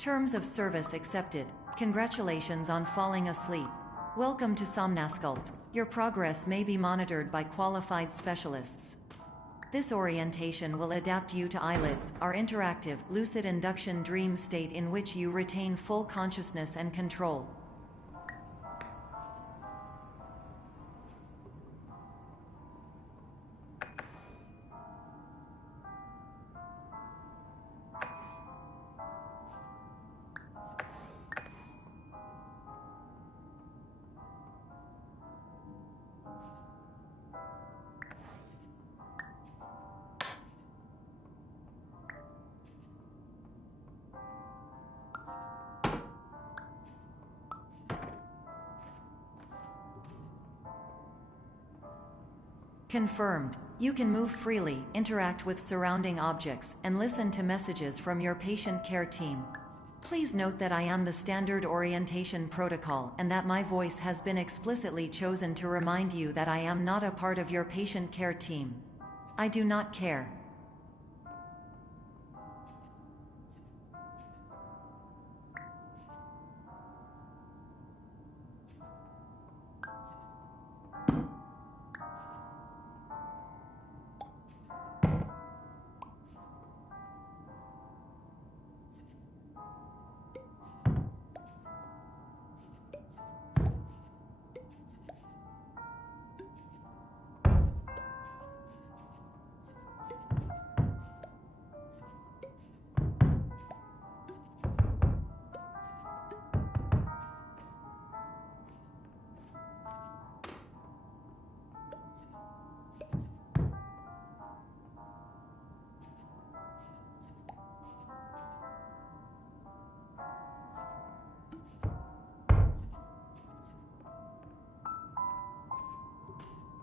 Terms of service accepted. Congratulations on falling asleep. Welcome to Somnasculpt. Your progress may be monitored by qualified specialists. This orientation will adapt you to eyelids, our interactive, lucid induction dream state in which you retain full consciousness and control. Confirmed. You can move freely, interact with surrounding objects, and listen to messages from your patient care team. Please note that I am the standard orientation protocol and that my voice has been explicitly chosen to remind you that I am not a part of your patient care team. I do not care.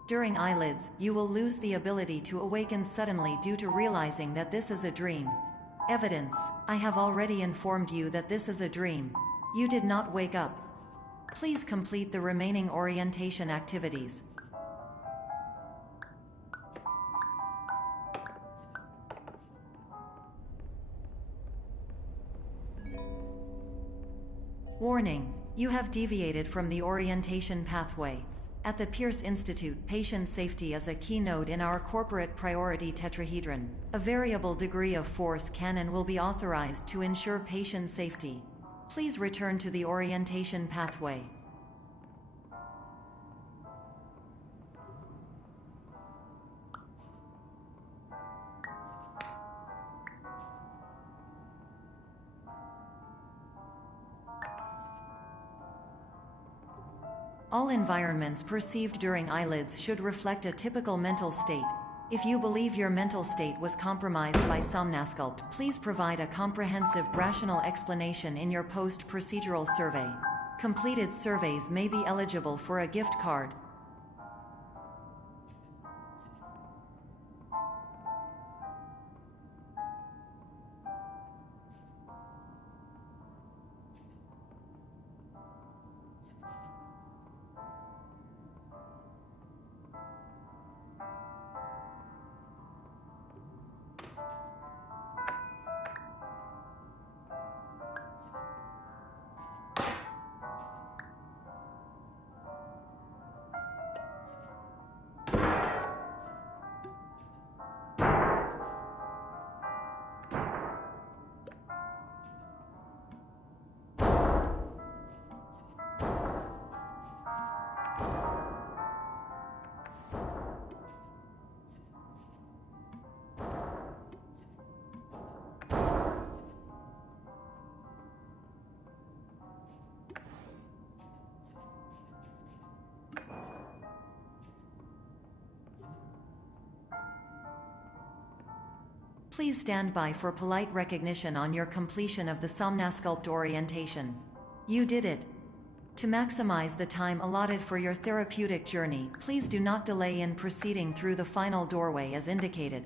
During eyelids, you will lose the ability to awaken suddenly due to realizing that this is a dream. Evidence: I have already informed you that this is a dream. You did not wake up. Please complete the remaining orientation activities. Warning: you have deviated from the orientation pathway. At the Pierce Institute, patient safety is a key node in our corporate priority tetrahedron. A variable degree of force can and will be authorized to ensure patient safety. Please return to the orientation pathway. All environments perceived during eyelids should reflect a typical mental state. If you believe your mental state was compromised by Somnasculpt, please provide a comprehensive, rational explanation in your post-procedural survey. Completed surveys may be eligible for a gift card. Please stand by for polite recognition on your completion of the Somnasculpt orientation. You did it. To maximize the time allotted for your therapeutic journey, please do not delay in proceeding through the final doorway as indicated.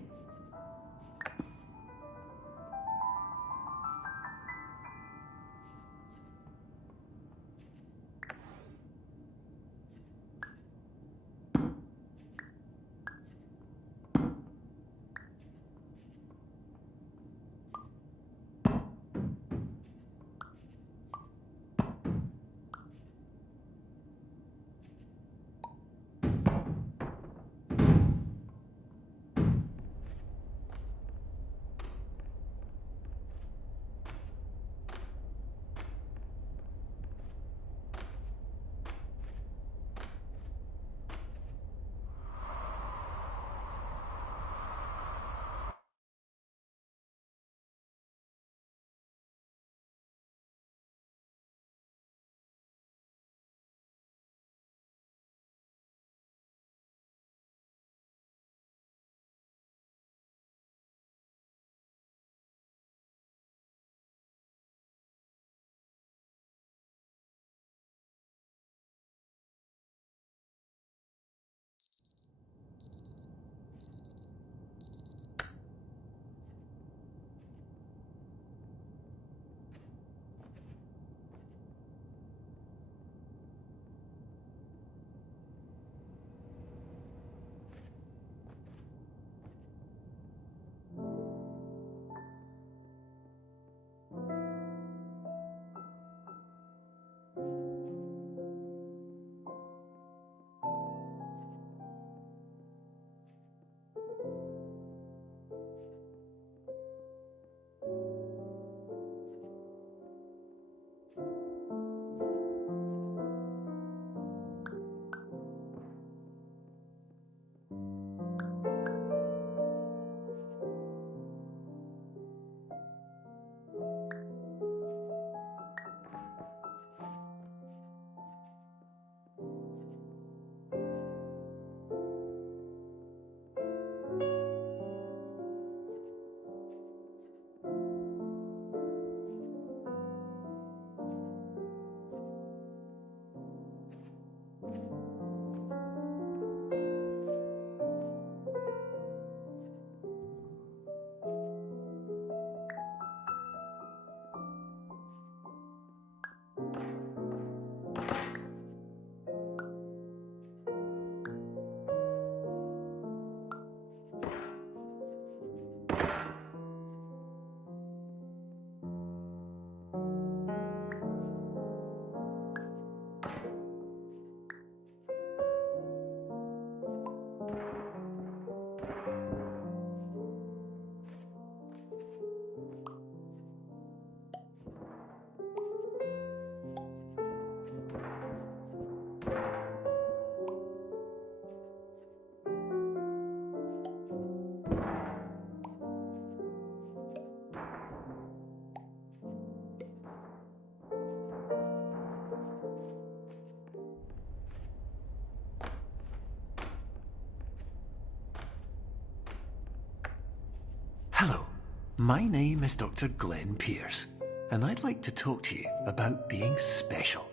my name is Dr. Glenn Pierce, and I'd like to talk to you about being special.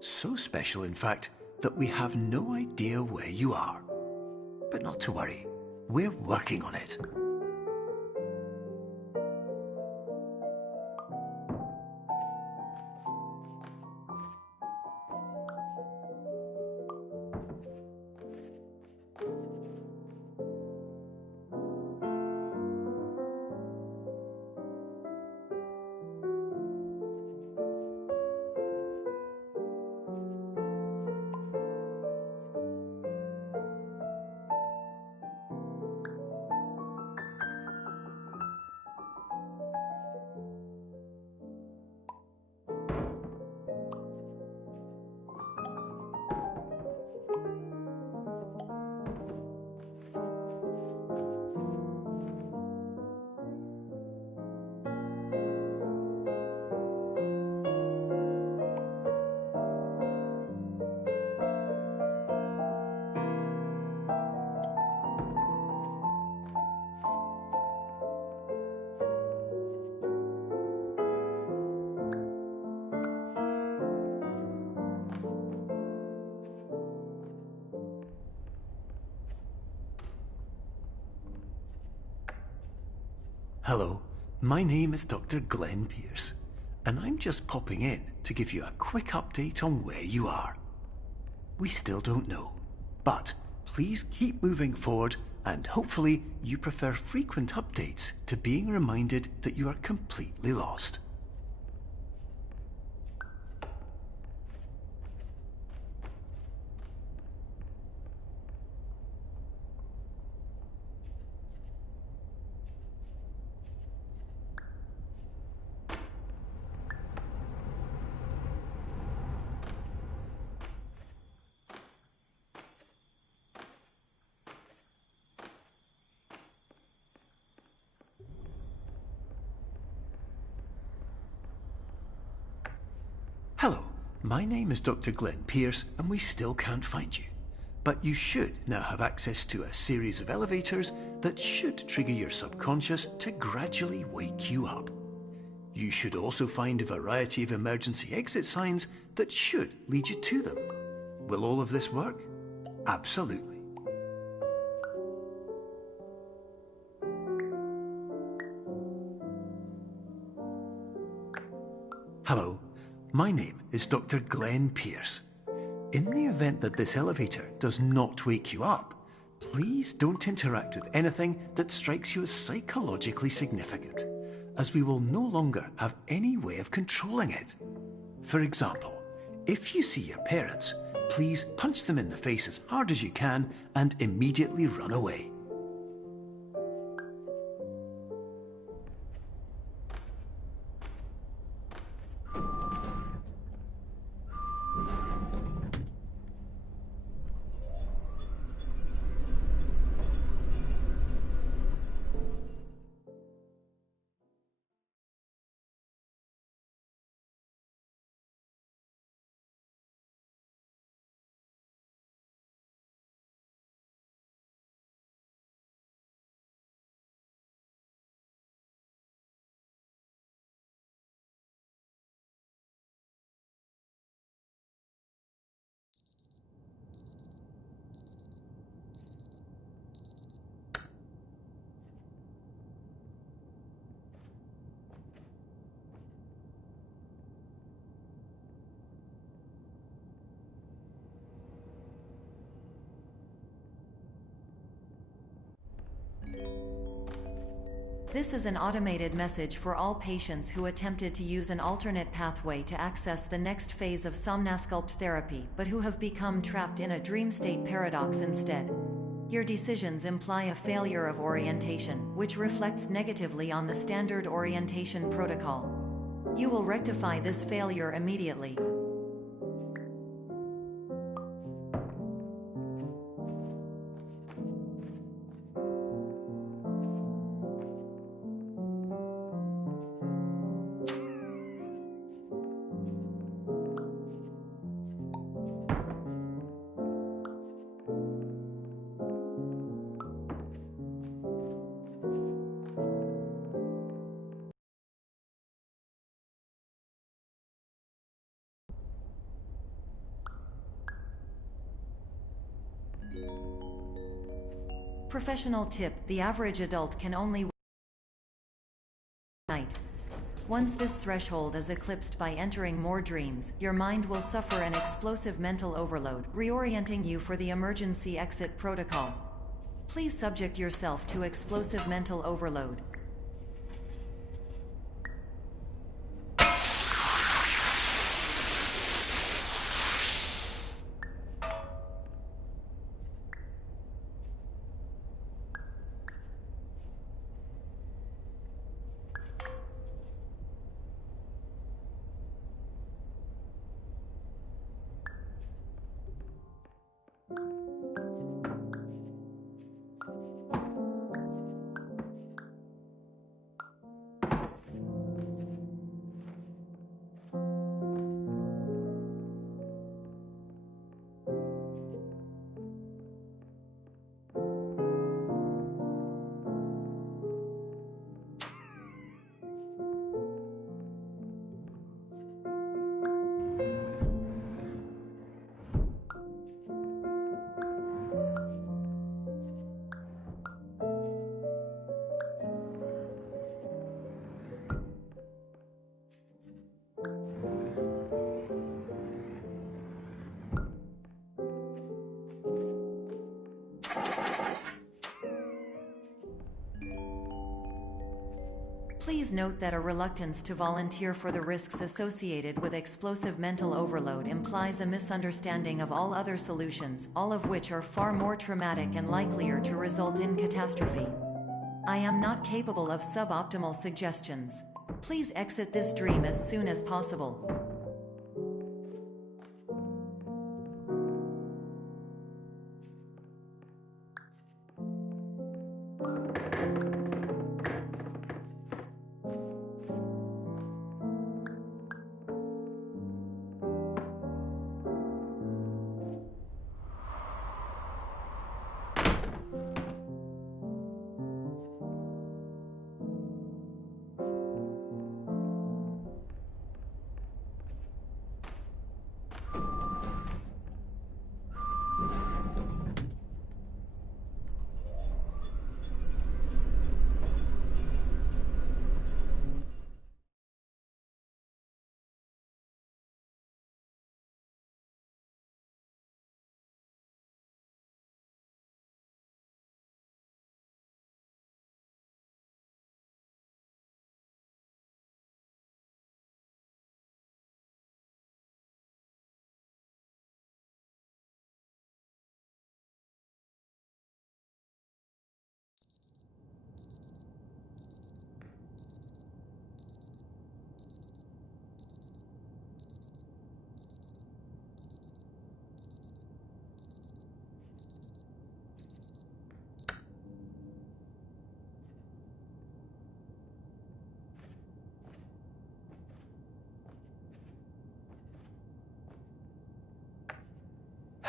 So special, in fact, that we have no idea where you are. But not to worry, we're working on it. Hello, my name is Dr. Glenn Pierce, and I'm just popping in to give you a quick update on where you are. We still don't know, but please keep moving forward, and hopefully you prefer frequent updates to being reminded that you are completely lost. Hello, my name is Dr. Glenn Pierce, and we still can't find you. But you should now have access to a series of elevators that should trigger your subconscious to gradually wake you up. You should also find a variety of emergency exit signs that should lead you to them. Will all of this work? Absolutely. Hello, my name is Dr. Glenn Pierce. In the event that this elevator does not wake you up, please don't interact with anything that strikes you as psychologically significant, as we will no longer have any way of controlling it. For example, if you see your parents, please punch them in the face as hard as you can and immediately run away. This is an automated message for all patients who attempted to use an alternate pathway to access the next phase of Somnasculpt therapy but who have become trapped in a dream state paradox instead. Your decisions imply a failure of orientation, which reflects negatively on the standard orientation protocol. You will rectify this failure immediately. Professional tip: the average adult can only night. Once this threshold is eclipsed by entering more dreams, your mind will suffer an explosive mental overload, reorienting you for the emergency exit protocol. Please subject yourself to explosive mental overload. Please note that a reluctance to volunteer for the risks associated with explosive mental overload implies a misunderstanding of all other solutions, all of which are far more traumatic and likelier to result in catastrophe. I am not capable of suboptimal suggestions. Please exit this dream as soon as possible.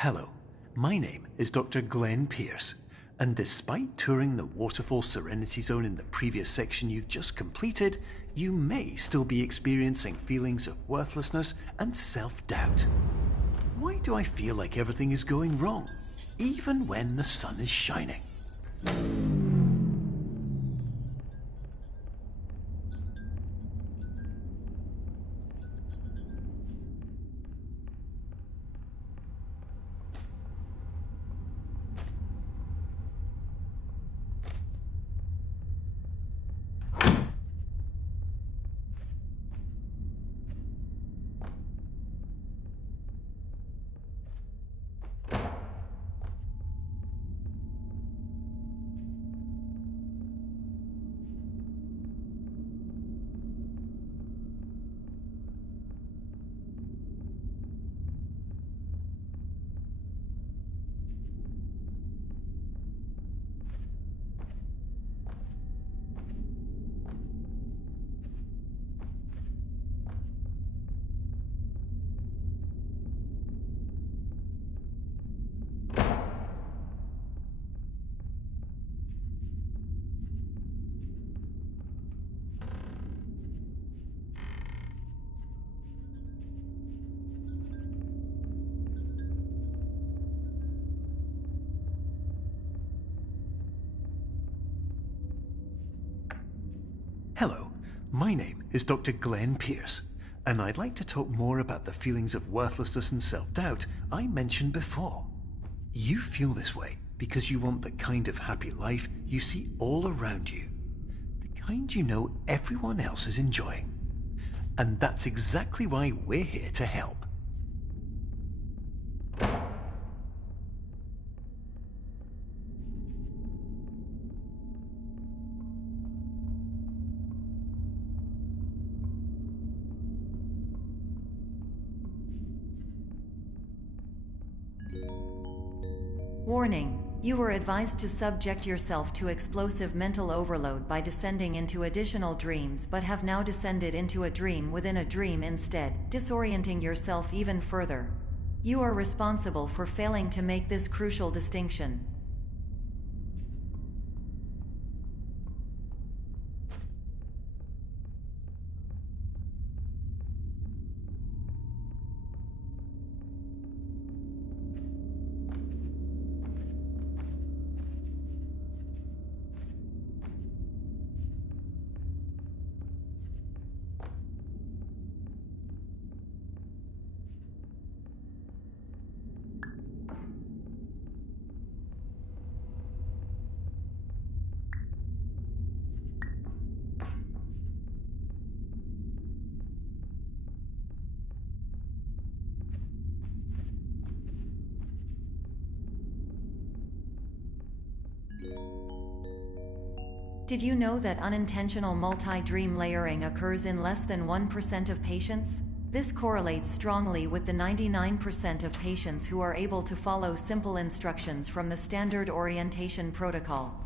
Hello, my name is Dr. Glenn Pierce, and despite touring the Waterfall Serenity Zone in the previous section you've just completed, you may still be experiencing feelings of worthlessness and self-doubt. Why do I feel like everything is going wrong, even when the sun is shining? Hello, my name is Dr. Glenn Pierce, and I'd like to talk more about the feelings of worthlessness and self-doubt I mentioned before. You feel this way because you want the kind of happy life you see all around you, the kind you know everyone else is enjoying. And that's exactly why we're here to help. Warning. You were advised to subject yourself to explosive mental overload by descending into additional dreams, but have now descended into a dream within a dream instead, disorienting yourself even further. You are responsible for failing to make this crucial distinction. Did you know that unintentional multi-dream layering occurs in less than 1% of patients? This correlates strongly with the 99% of patients who are able to follow simple instructions from the standard orientation protocol.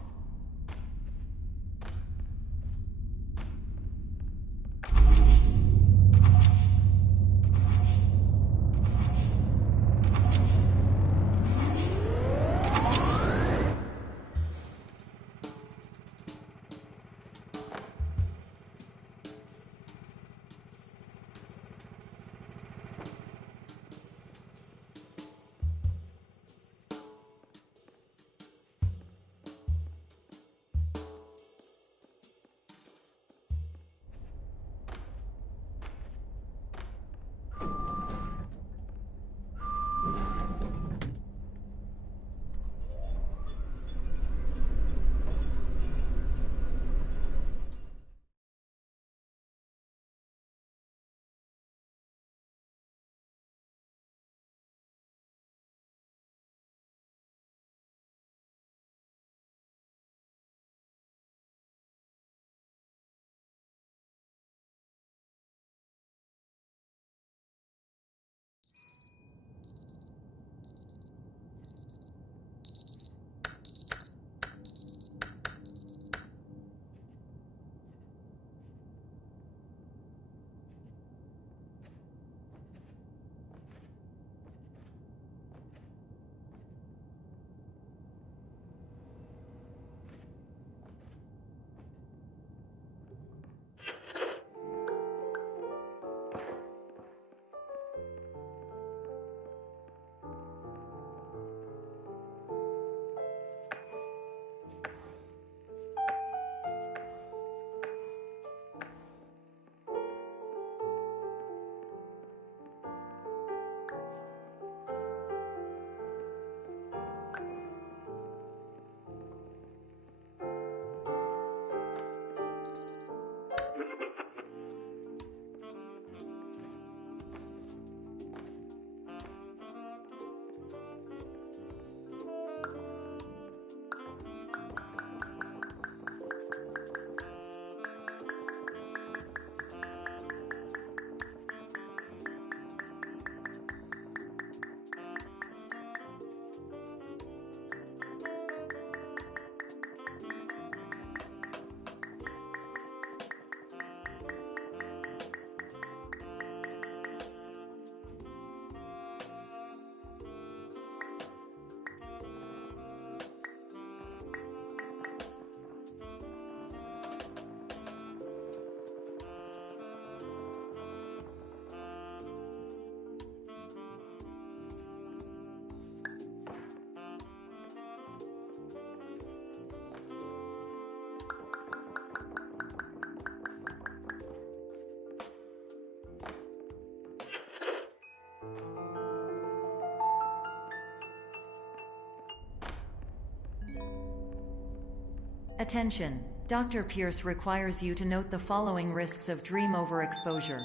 Attention! Dr. Pierce requires you to note the following risks of dream overexposure.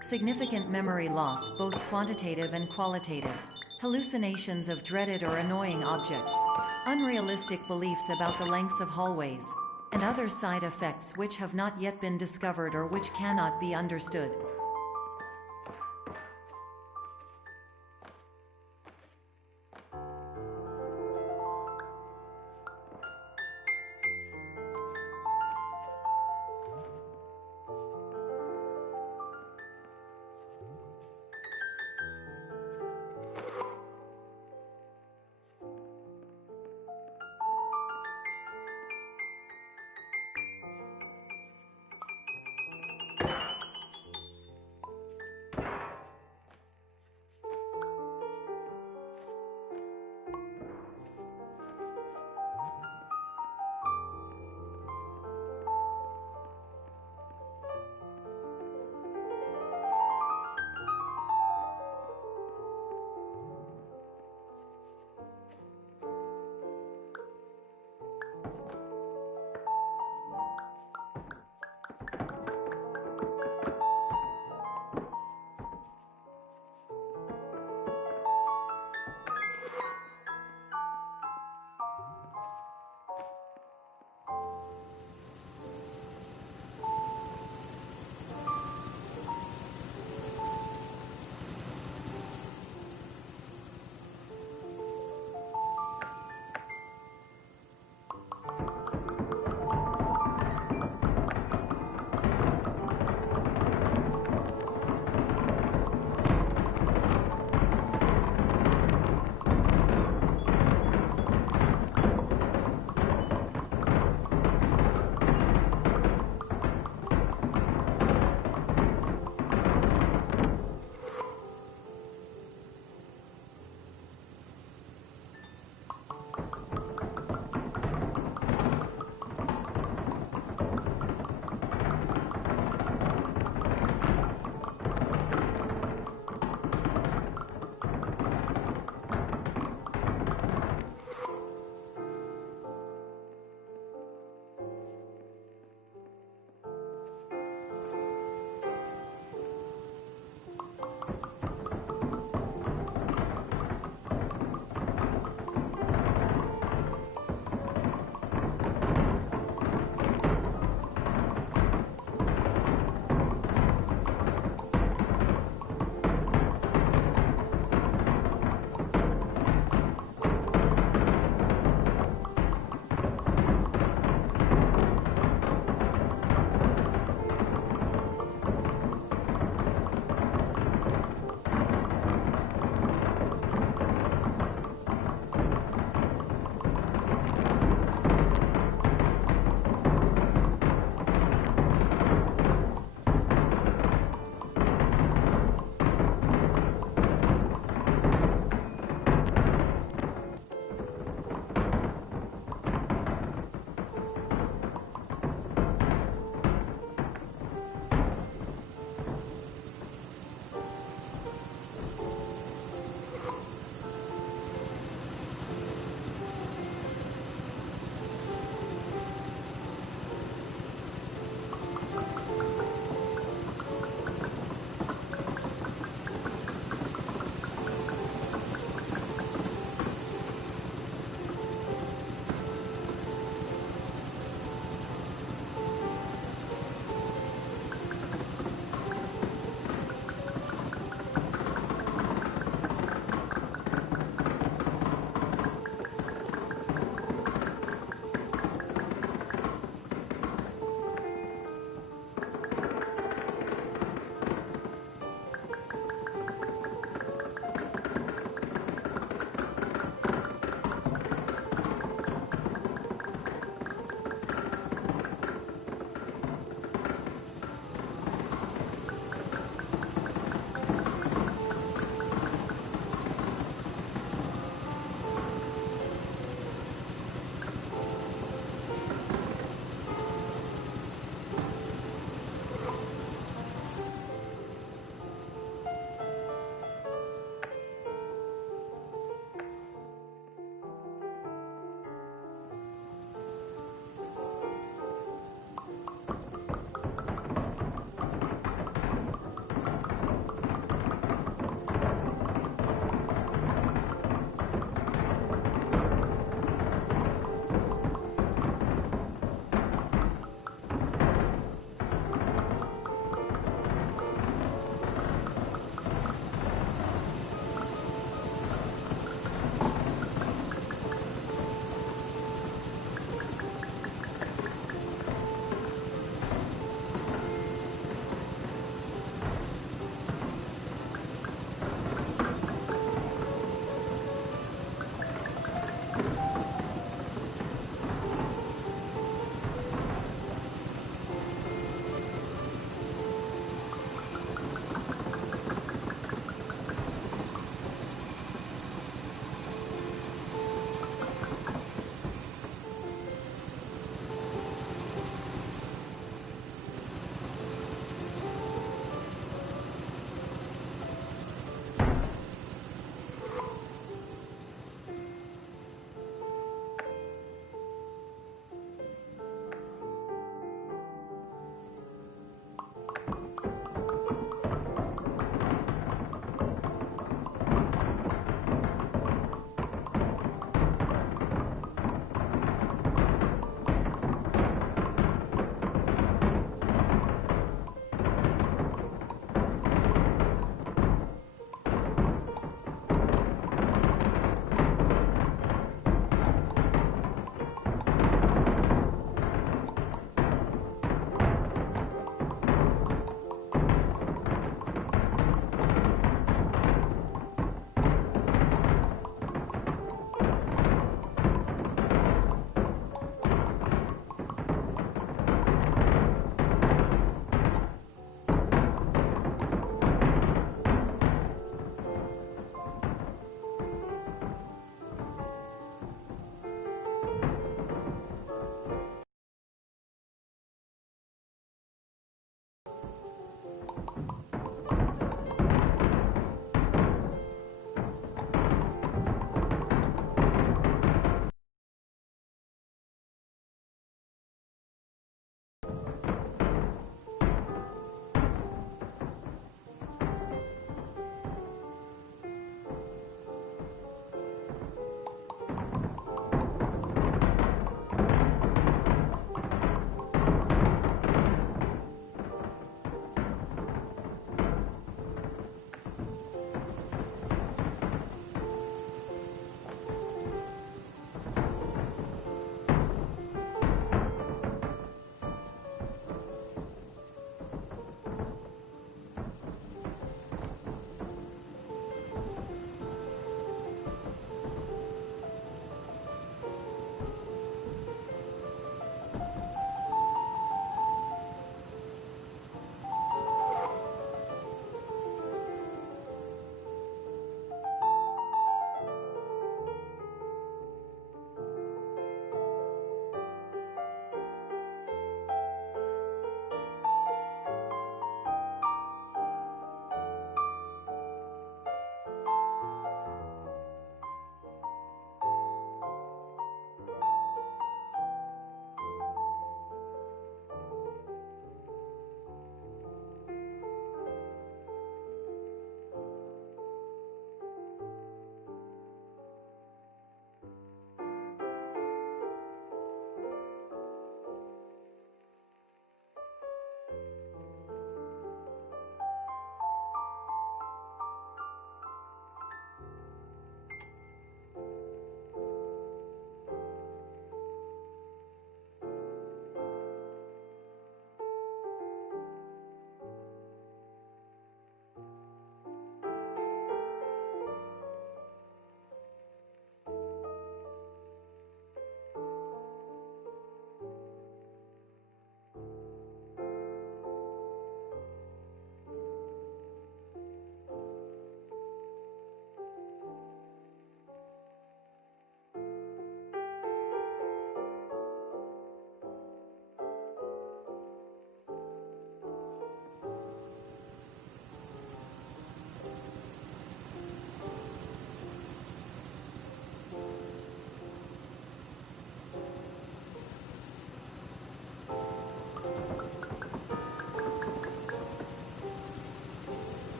Significant memory loss, both quantitative and qualitative. Hallucinations of dreaded or annoying objects. Unrealistic beliefs about the lengths of hallways. And other side effects which have not yet been discovered or which cannot be understood.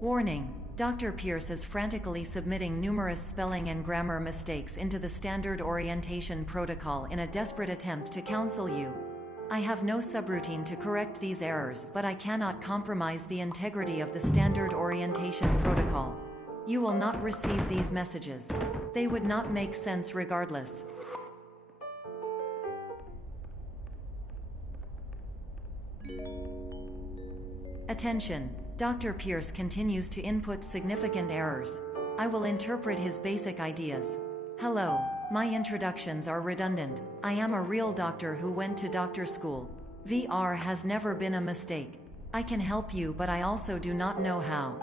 Warning: Dr. Pierce is frantically submitting numerous spelling and grammar mistakes into the standard orientation protocol in a desperate attempt to counsel you. I have no subroutine to correct these errors, but I cannot compromise the integrity of the standard orientation protocol. You will not receive these messages. They would not make sense regardless. Attention! Dr. Pierce continues to input significant errors. I will interpret his basic ideas. Hello, my introductions are redundant. I am a real doctor who went to doctor school. VR has never been a mistake. I can help you, but I also do not know how.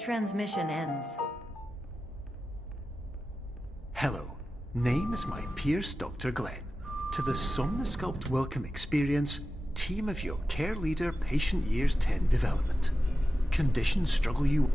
Transmission ends. Hello, name is my Pierce Dr. Glenn. To the Somnosculpt Welcome Experience, team of your care leader, patient years 10 development. Conditions struggle you.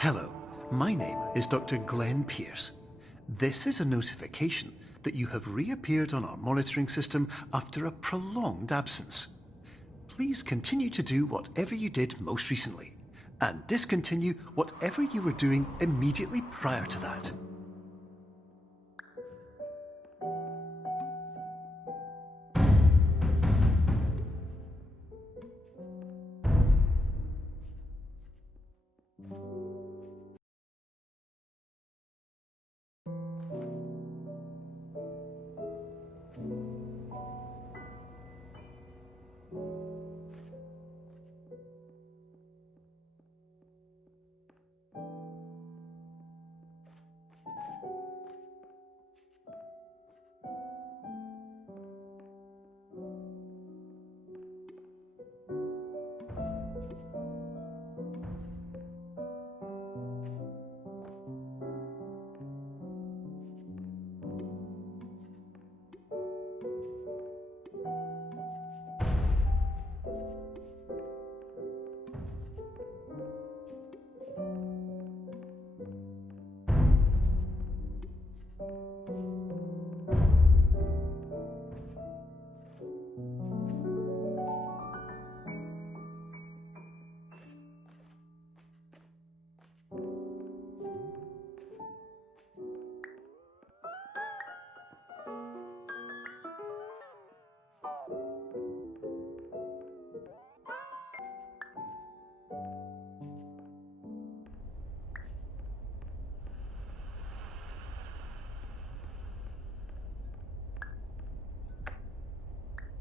Hello, my name is Dr. Glenn Pierce. This is a notification that you have reappeared on our monitoring system after a prolonged absence. Please continue to do whatever you did most recently, and discontinue whatever you were doing immediately prior to that.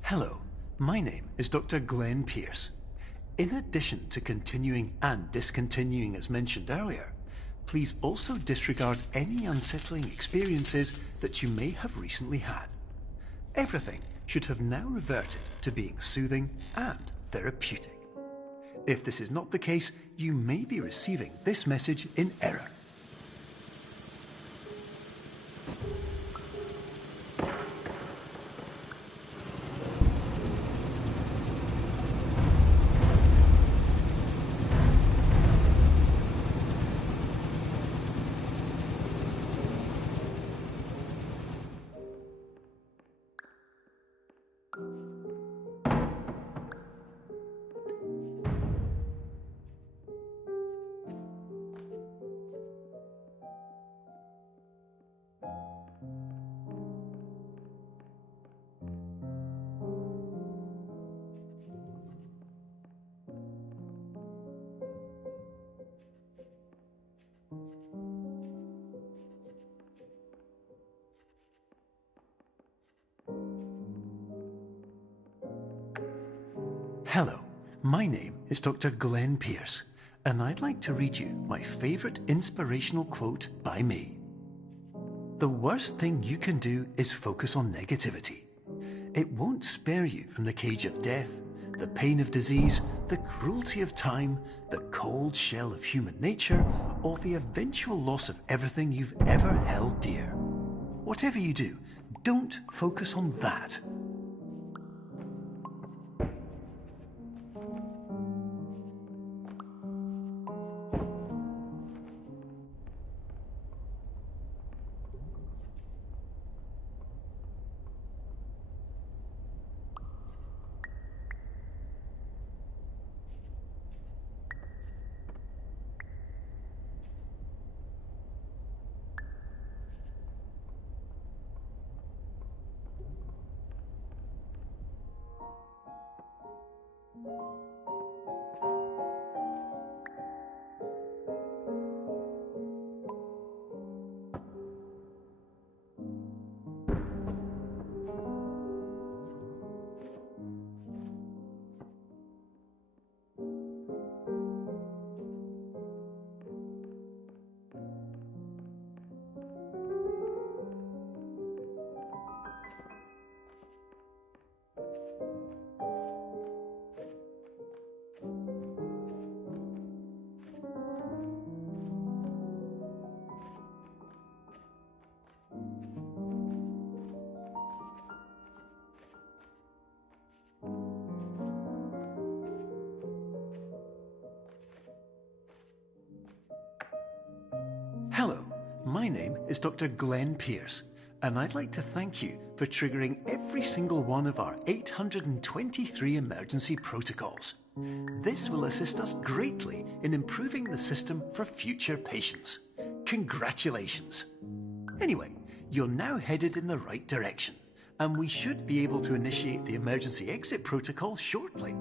Hello, my name is Dr. Glenn Pierce. In addition to continuing and discontinuing as mentioned earlier, please also disregard any unsettling experiences that you may have recently had. Everything should have now reverted to being soothing and therapeutic. If this is not the case, you may be receiving this message in error. Hello, my name is Dr. Glenn Pierce, and I'd like to read you my favourite inspirational quote by me. The worst thing you can do is focus on negativity. It won't spare you from the cage of death, the pain of disease, the cruelty of time, the cold shell of human nature, or the eventual loss of everything you've ever held dear. Whatever you do, don't focus on that. Hello, my name is Dr. Glenn Pierce, and I'd like to thank you for triggering every single one of our 823 emergency protocols. This will assist us greatly in improving the system for future patients. Congratulations! Anyway, you're now headed in the right direction, and we should be able to initiate the emergency exit protocol shortly.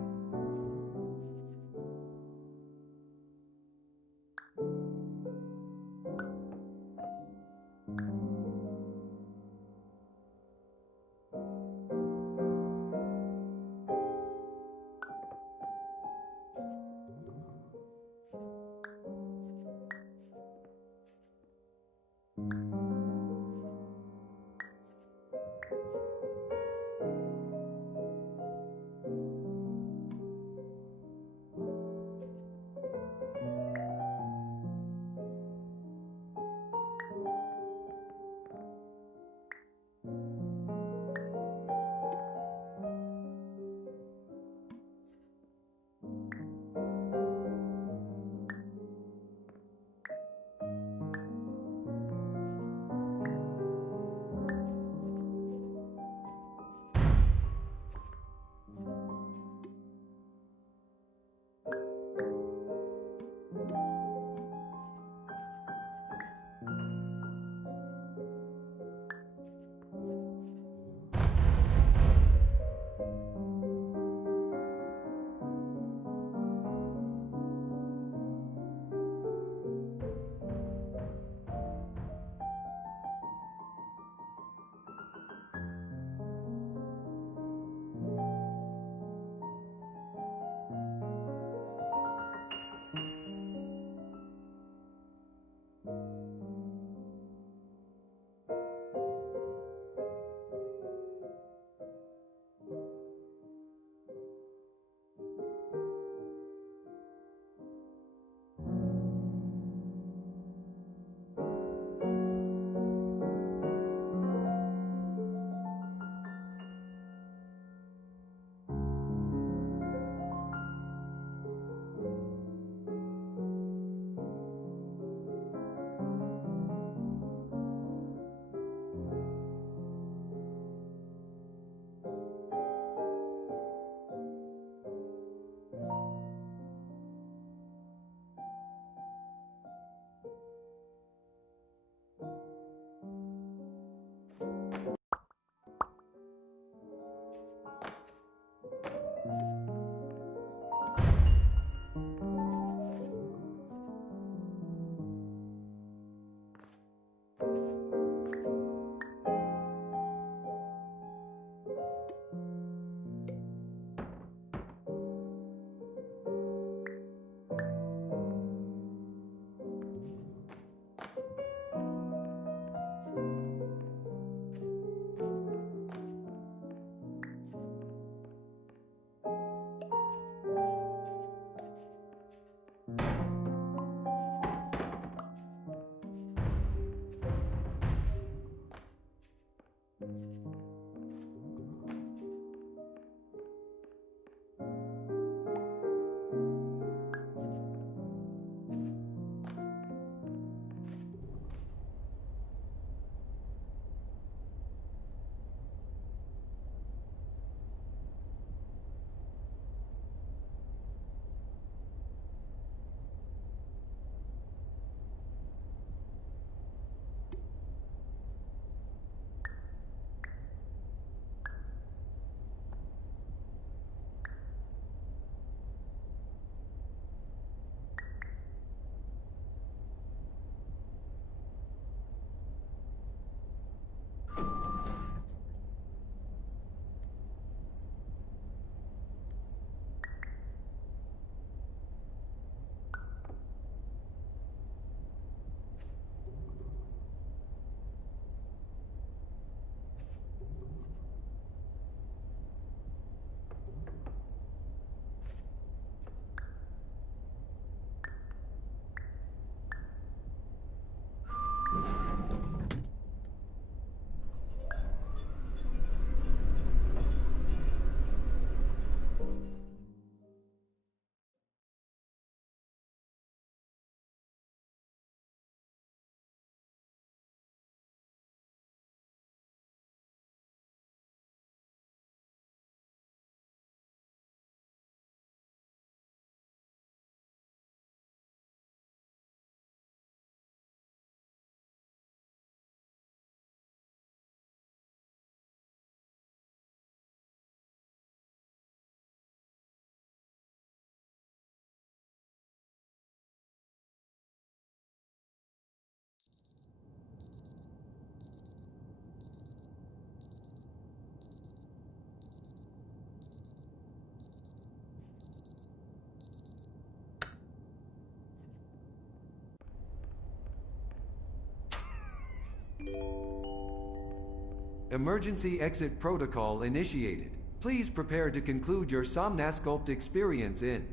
Emergency exit protocol initiated. Please prepare to conclude your Somnasculpt experience in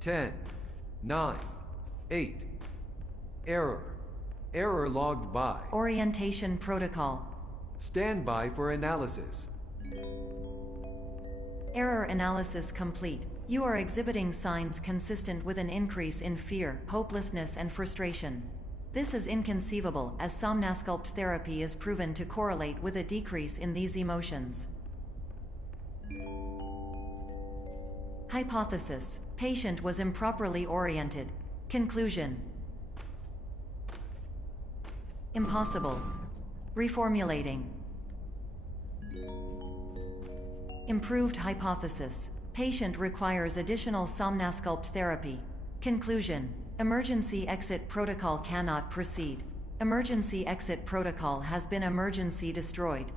10, 9, 8. Error. Error logged by. Orientation protocol. Stand by for analysis. Error analysis complete. You are exhibiting signs consistent with an increase in fear, hopelessness, and frustration. This is inconceivable, as Somnasculpt therapy is proven to correlate with a decrease in these emotions. Hypothesis: patient was improperly oriented. Conclusion: impossible. Reformulating. Improved hypothesis: patient requires additional Somnasculpt therapy. Conclusion: emergency exit protocol cannot proceed. Emergency exit protocol has been emergency destroyed.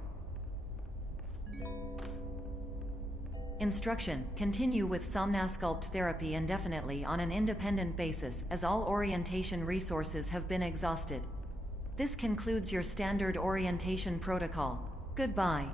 Instruction: continue with Somnasculpt therapy indefinitely on an independent basis, as all orientation resources have been exhausted. This concludes your standard orientation protocol. Goodbye.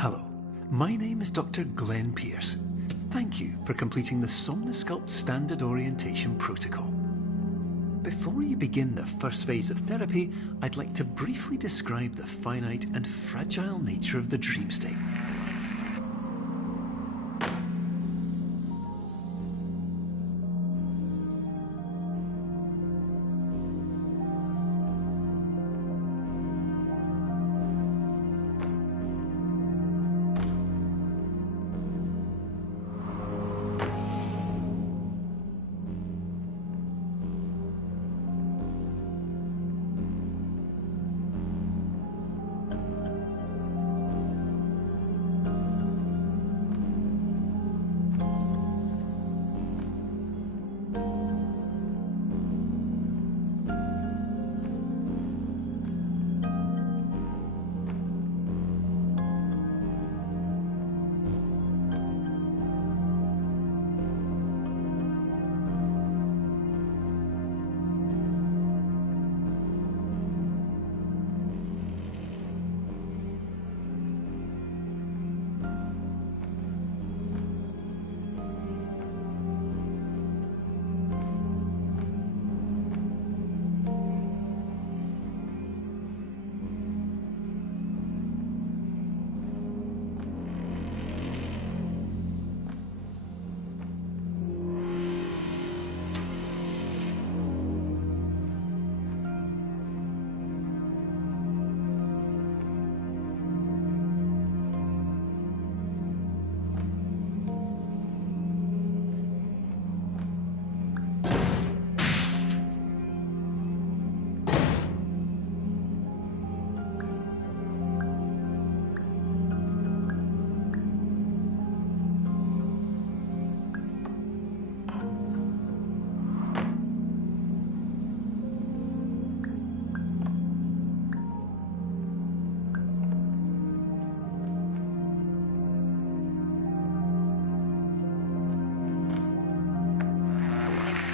Hello, my name is Dr. Glenn Pierce. Thank you for completing the Somnasculpt Standard Orientation Protocol. Before you begin the first phase of therapy, I'd like to briefly describe the finite and fragile nature of the dream state.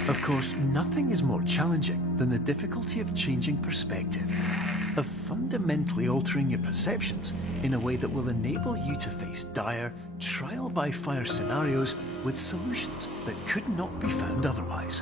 Of course, nothing is more challenging than the difficulty of changing perspective, of fundamentally altering your perceptions in a way that will enable you to face dire, trial-by-fire scenarios with solutions that could not be found otherwise.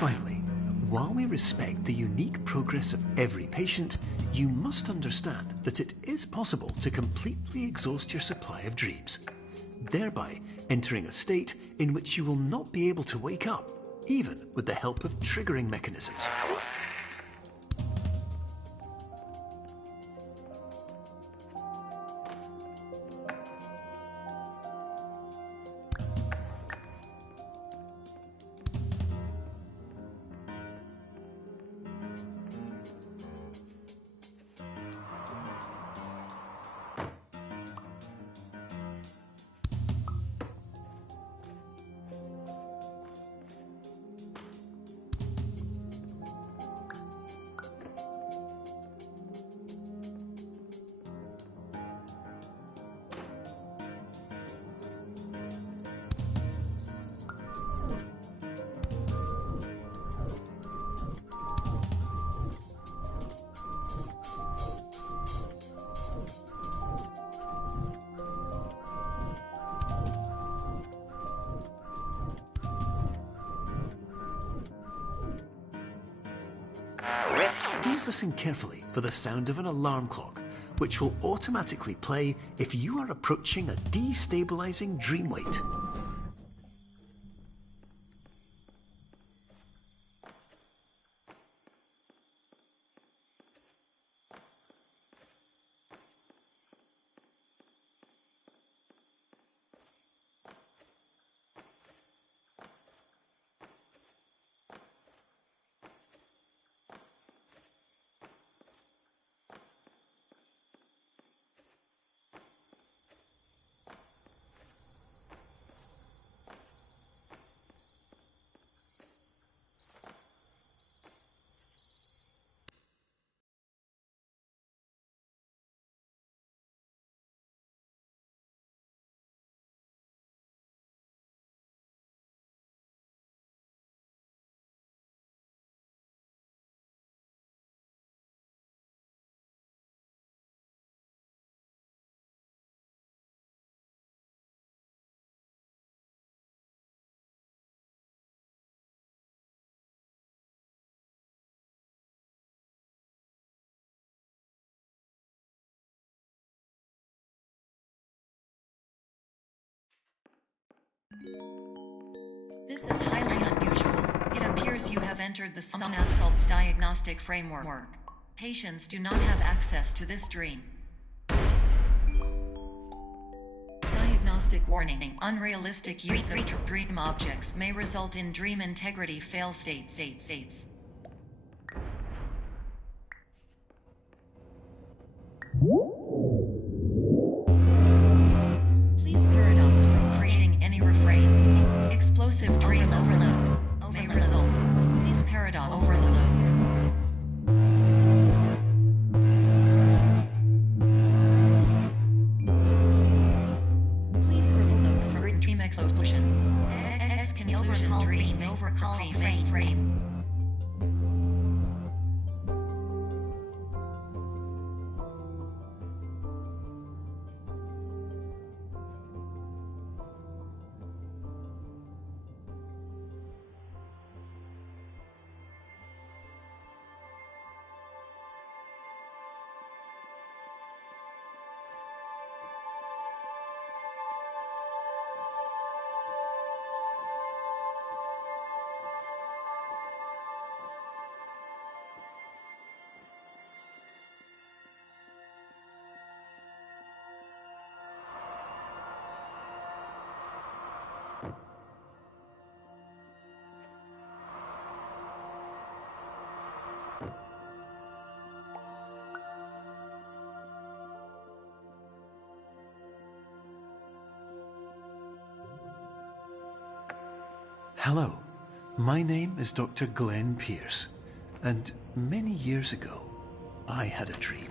Finally, while we respect the unique progress of every patient, you must understand that it is possible to completely exhaust your supply of dreams, thereby entering a state in which you will not be able to wake up, even with the help of triggering mechanisms. Please listen carefully for the sound of an alarm clock, which will automatically play if you are approaching a destabilizing dream weight. This is highly unusual. It appears you have entered the Somnasculpt diagnostic framework. Patients do not have access to this dream. Diagnostic warning. Unrealistic use of dream objects may result in dream integrity fail states. Please paradox from creating Hello, my name is Dr. Glenn Pierce, and many years ago, I had a dream.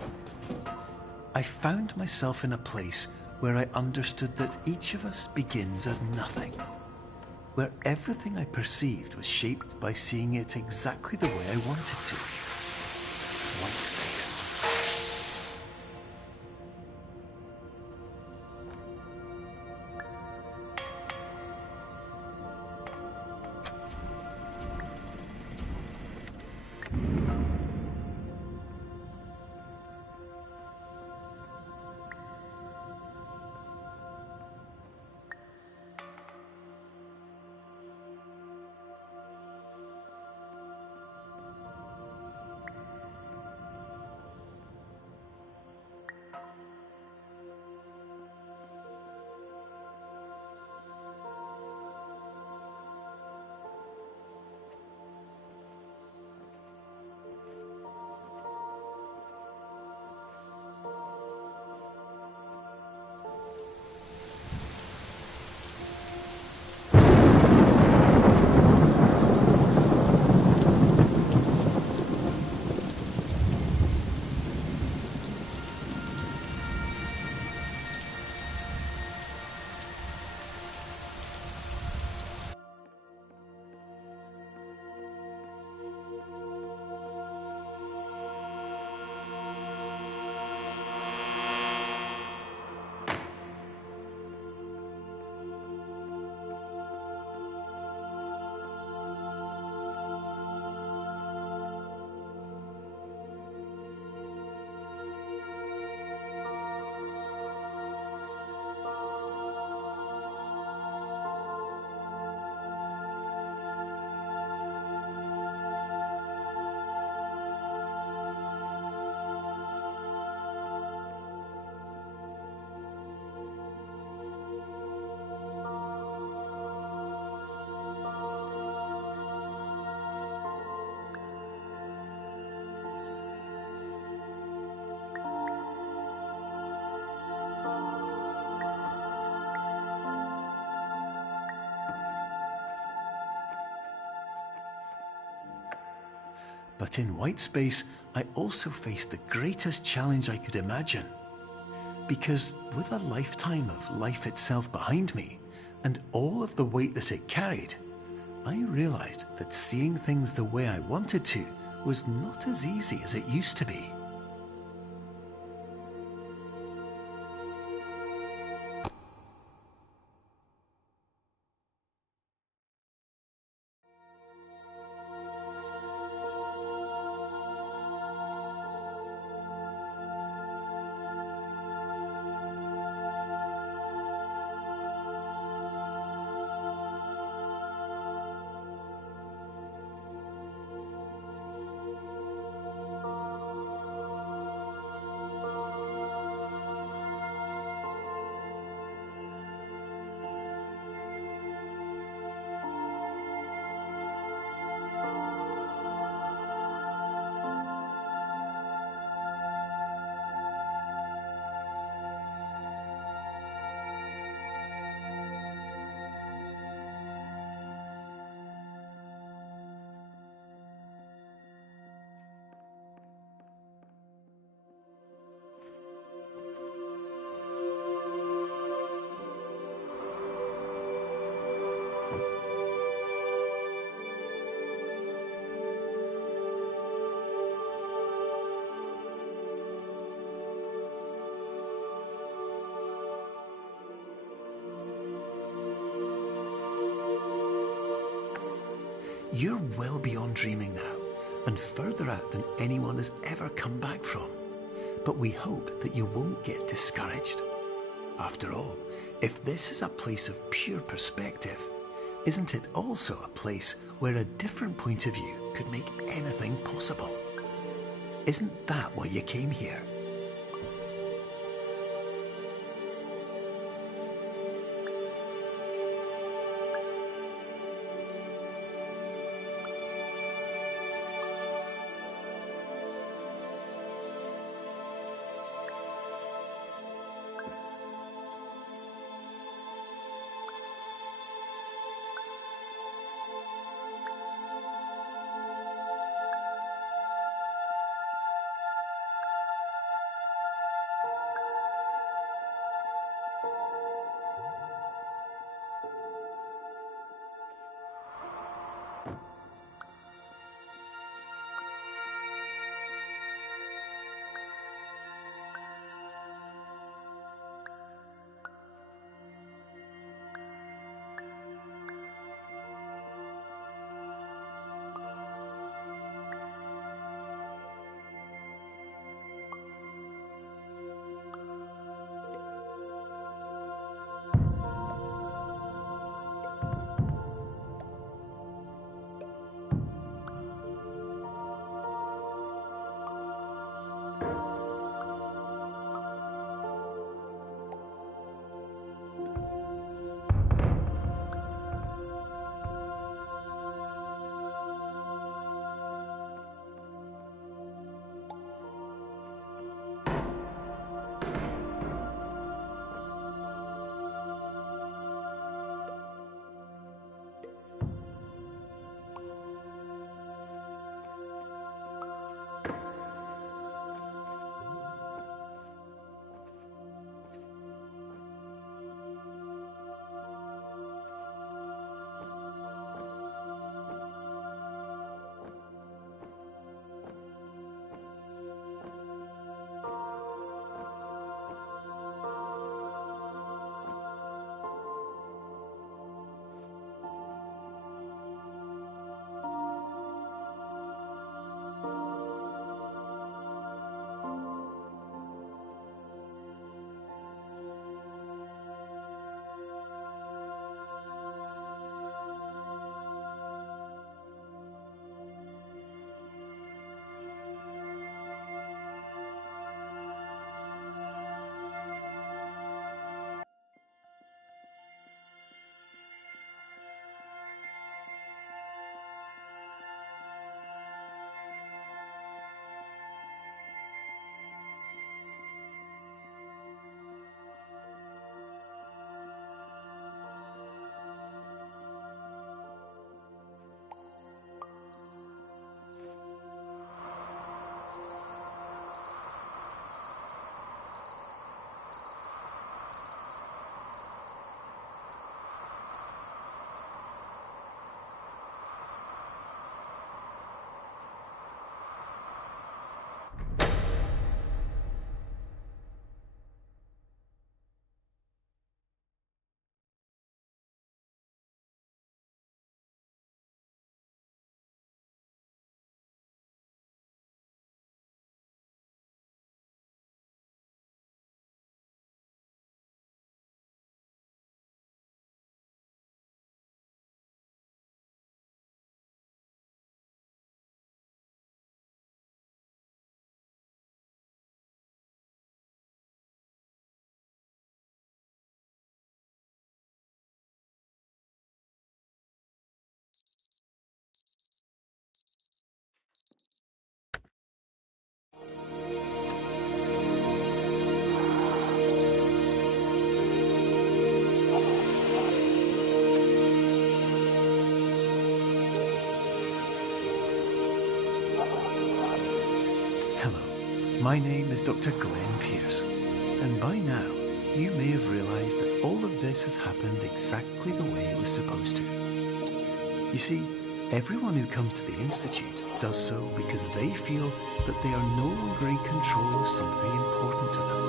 I found myself in a place where I understood that each of us begins as nothing, where everything I perceived was shaped by seeing it exactly the way I wanted to. White space. But in white space, I also faced the greatest challenge I could imagine. Because with a lifetime of life itself behind me, and all of the weight that it carried, I realized that seeing things the way I wanted to was not as easy as it used to be. You're well beyond dreaming now, and further out than anyone has ever come back from. But we hope that you won't get discouraged. After all, if this is a place of pure perspective, isn't it also a place where a different point of view could make anything possible? Isn't that why you came here? My name is Dr. Glenn Pierce, and by now you may have realised that all of this has happened exactly the way it was supposed to. You see, everyone who comes to the Institute does so because they feel that they are no longer in control of something important to them.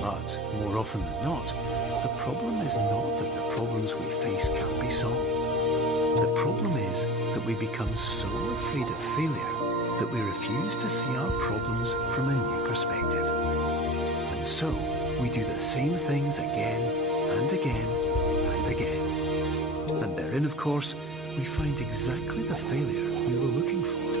But more often than not, the problem is not that the problems we face can't be solved. The problem is that we become so afraid of failure that we refuse to see our problems from a new perspective. And so, we do the same things again and again and again. And therein, of course, we find exactly the failure we were looking for.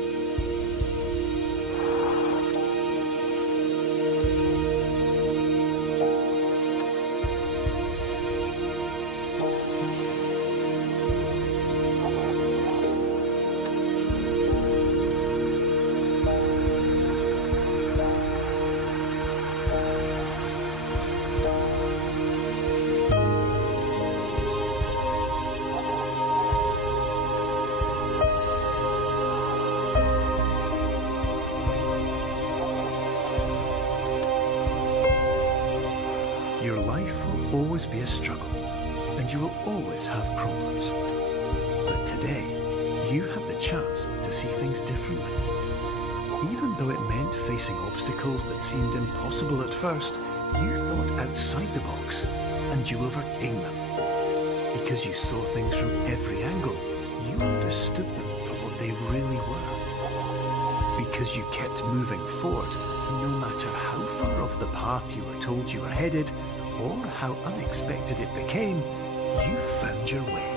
Your life will always be a struggle, and you will always have problems. But today, you have the chance to see things differently. Even though it meant facing obstacles that seemed impossible at first, you thought outside the box, and you overcame them. Because you saw things from every angle, you understood them for what they really were. Because you kept moving forward, no matter how far off the path you were told you were headed, or how unexpected it became, you found your way.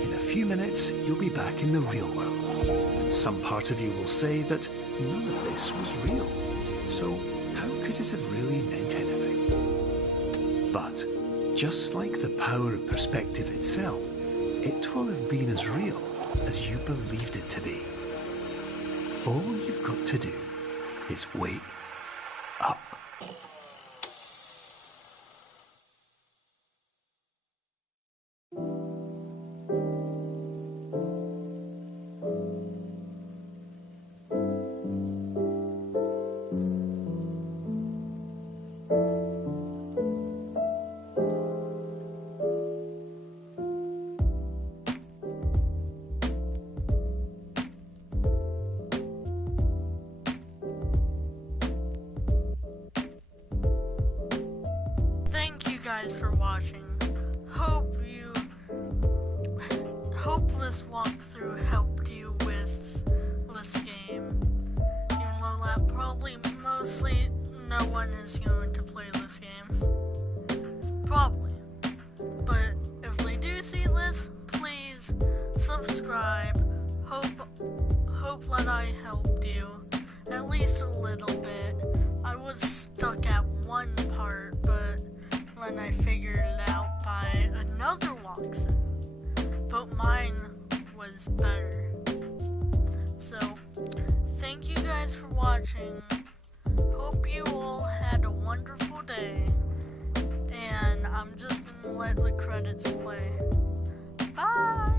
In a few minutes, you'll be back in the real world. And some part of you will say that none of this was real. So how could it have really meant anything? But just like the power of perspective itself, it will have been as real as you believed it to be. All you've got to do is wake up. Guys for watching. Hope this walkthrough helped you with this game. Even though that probably mostly no one is going to play this game. Probably. But if they do see this, please subscribe. Hope that I helped you at least a little bit. I was stuck at one part, but then I figured it out by another walkthrough, but mine was better. So, thank you guys for watching. Hope you all had a wonderful day, and I'm just gonna let the credits play. Bye!